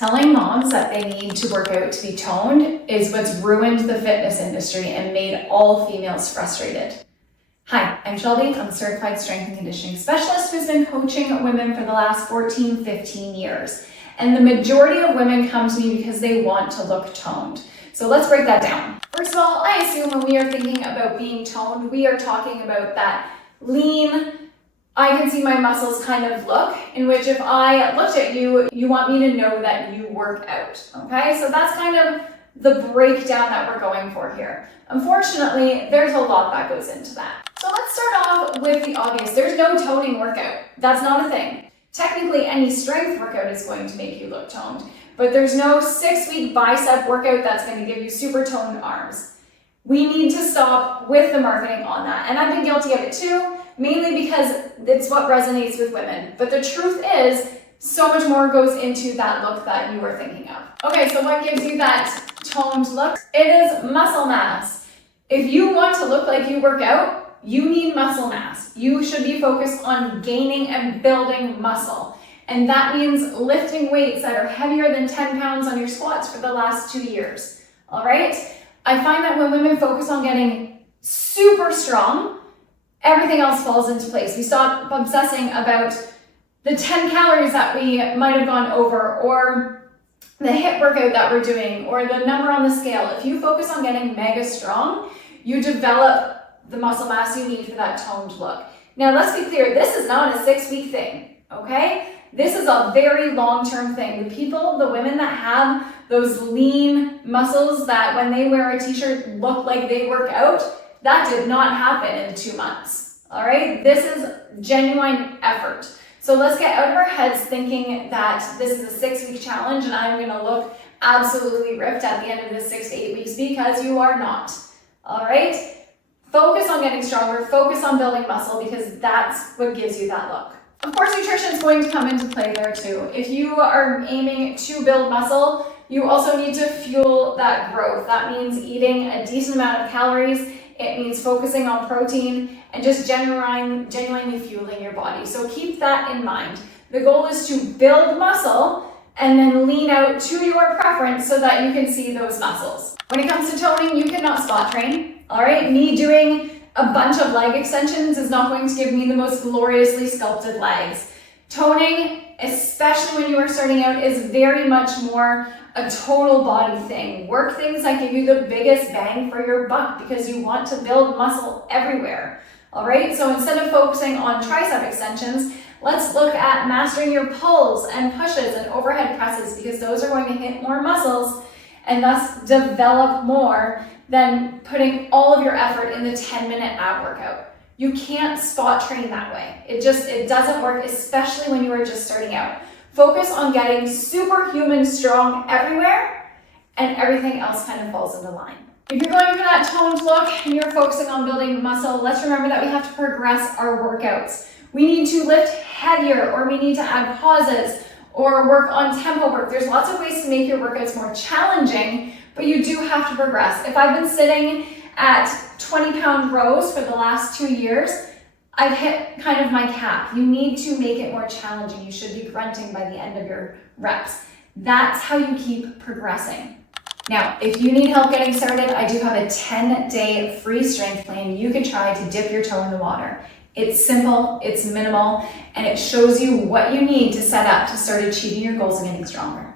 Telling moms that they need to work out to be toned is what's ruined the fitness industry and made all females frustrated. Hi, I'm Shelby. I'm a certified strength and conditioning specialist who's been coaching women for the last 14, 15 years. And the majority of women come to me because they want to look toned. So let's break that down. First of all, I assume when we are thinking about being toned, we are talking about that lean, I can see my muscles kind of look, in which if I looked at you, you want me to know that you work out, okay? So that's kind of the breakdown that we're going for here. Unfortunately, there's a lot that goes into that. So let's start off with the obvious. There's no toning workout. That's not a thing. Technically, any strength workout is going to make you look toned, but there's no 6-week bicep workout that's going to give you super toned arms. We need to stop with the marketing on that. And I've been guilty of it too, mainly because it's what resonates with women. But the truth is, so much more goes into that look that you were thinking of. Okay, so what gives you that toned look? It is muscle mass. If you want to look like you work out, you need muscle mass. You should be focused on gaining and building muscle. And that means lifting weights that are heavier than 10 pounds on your squats for the last 2 years. All right? I find that when women focus on getting super strong, everything else falls into place. We stop obsessing about the 10 calories that we might have gone over, or the HIIT workout that we're doing, or the number on the scale. If you focus on getting mega strong, you develop the muscle mass you need for that toned look. Now, let's be clear, this is not a 6-week thing, okay? This is a very long-term thing. The women that have those lean muscles that when they wear a t-shirt look like they work out, that did not happen in 2 months, all right? This is genuine effort. So let's get out of our heads thinking that this is a 6-week challenge and I'm gonna look absolutely ripped at the end of this 6 to 8 weeks, because you are not, all right? Focus on getting stronger, focus on building muscle, because that's what gives you that look. Of course, nutrition is going to come into play there too. If you are aiming to build muscle, you also need to fuel that growth. That means eating a decent amount of calories. It means focusing on protein and just genuinely fueling your body. So keep that in mind. The goal is to build muscle and then lean out to your preference so that you can see those muscles. When it comes to toning, you cannot spot train. All right, me doing a bunch of leg extensions is not going to give me the most gloriously sculpted legs. Toning, especially when you are starting out, is very much more a total body thing. Work things that give you the biggest bang for your buck, because you want to build muscle everywhere. All right, so instead of focusing on tricep extensions, let's look at mastering your pulls and pushes and overhead presses, because those are going to hit more muscles and thus develop more than putting all of your effort in the 10-minute ab workout. You can't spot train that way. It doesn't work, especially when you are just starting out. Focus on getting superhuman strong everywhere, and everything else kind of falls into line. If you're going for that toned look and you're focusing on building muscle, let's remember that we have to progress our workouts. We need to lift heavier, or we need to add pauses, or work on tempo work. There's lots of ways to make your workouts more challenging, but you do have to progress. If I've been sitting at 20-pound rows for the last 2 years, I've hit kind of my cap. You need to make it more challenging. You should be grunting by the end of your reps. That's how you keep progressing. Now, if you need help getting started, I do have a 10-day free strength plan you can try to dip your toe in the water. It's simple, it's minimal, and it shows you what you need to set up to start achieving your goals and getting stronger.